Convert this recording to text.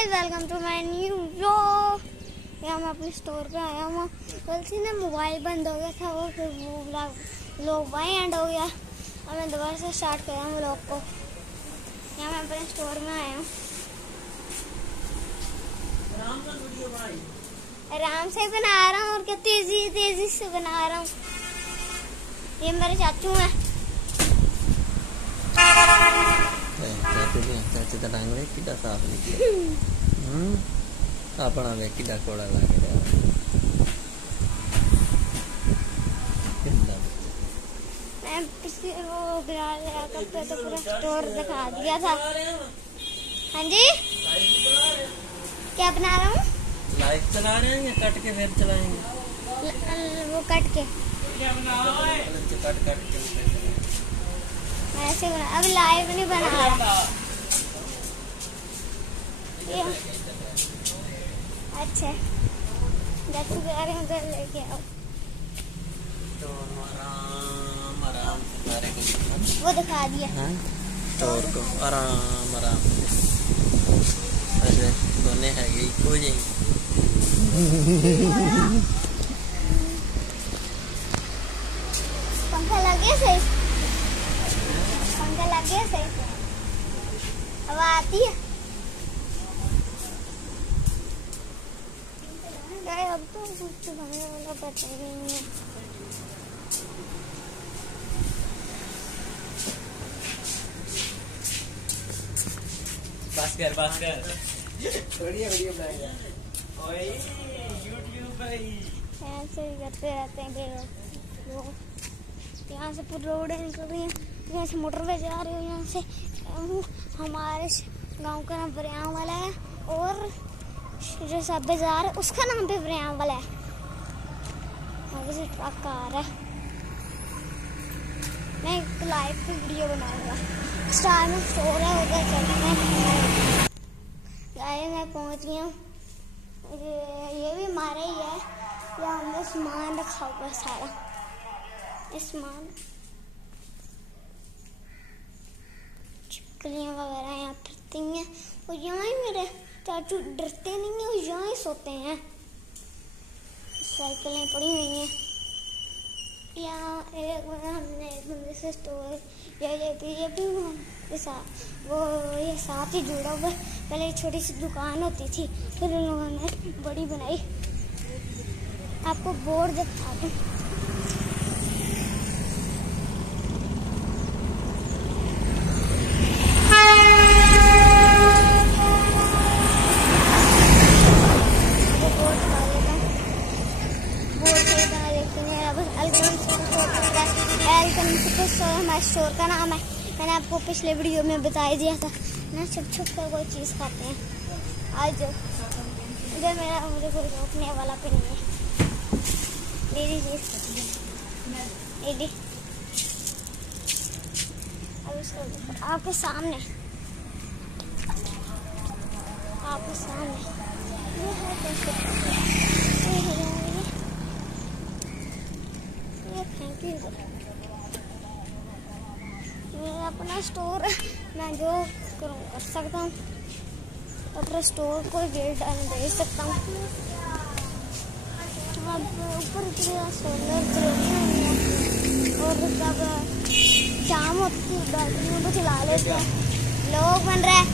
Guys, welcome to my new vlog. यहाँ मैं अपने स्टोर पे आया हूँ। कल से ना मोबाइल बंद हो गया था, वो फिर वो व्लॉग वहीं एंड हो गया और मैं दोबारा से स्टार्ट कर रहा हूँ व्लॉग को। यहाँ मैं अपने स्टोर में आया हूँ। आराम से बना रहा हूँ और क्या तेजी से बना रहा हूँ। ये मेरे चाचू हैं। चाची का डांग वे कितना साफ निकले। अपना वे कितना कोड़ा लगे मैं पिछले वो बिराल पे तो पूरा स्टोर दिखा दिया था। हाँ जी, क्या बना रहा हूँ? लाइव चला रहे हैं या कट के फिर चलाएंगे? वो कट के ऐसे बना, अब लाइव नहीं बना रहा। अच्छा, जैसे कह रहे हैं उधर लेके आओ। तो आराम वो दिखा दिया स्टोर को आराम ऐसे दोनों है यही कोई नहीं। पंखा लगे सही, पंखा लगे सही, हवा आती है। अब तो कुछ भागने वाला पता ही नहीं है। बस कर बढ़िया बनाएगा। ओए YouTube भाई ऐसे ही करते रहते हैं लोग। यहाँ से पूरी रोड निकल रही है, यहाँ से मोटरवे जा रही है। यहाँ से हमारे गांव का नाम बरियाम वाला है और जो सब बाजार है उसका नाम भी बरियाम वाला है। आगे से ट्रक आ रहा है। मैं एक लाइव पे वीडियो बनाऊंगा। स्टार में स्टोर है, उधर चलते हैं। गाइस, मैं पहुंच गया हूँ। ये भी हमारा ही है। यहाँ हमने सामान रखा हुआ है सारा। सामान छिपकलियाँ वगैरह यहाँ फिरती हैं और यहाँ ही मेरे चाचू डरते नहीं है और यहाँ ही सोते हैं। साइकिलें पड़ी हुई हैं यहाँ। एक बार हमने एक बंदे से स्टोर ये भी ये साथ ही जुड़ा हुआ। पहले एक छोटी सी दुकान होती थी, फिर उन लोगों ने बड़ी बनाई। आपको बोर्ड दिखा दूँ। हमारे स्टोर का नाम है। मैंने आपको पिछले वीडियो में बता दिया था ना। छुप कर कोई चीज़ खाते हैं। आज इधर मुझे कोई रोकने वाला भी नहीं है। मेरी चीज़ अब इसको आपके सामने ये थैंक यू। मेरा अपना स्टोर है, मैं जो कर सकता हूँ अपने स्टोर को भेज सकता हूँ। अब ऊपर सोलर चलती हुई है और जब शाम होती है बैटरी में तो चला लेते हैं। लोग बन रहा है।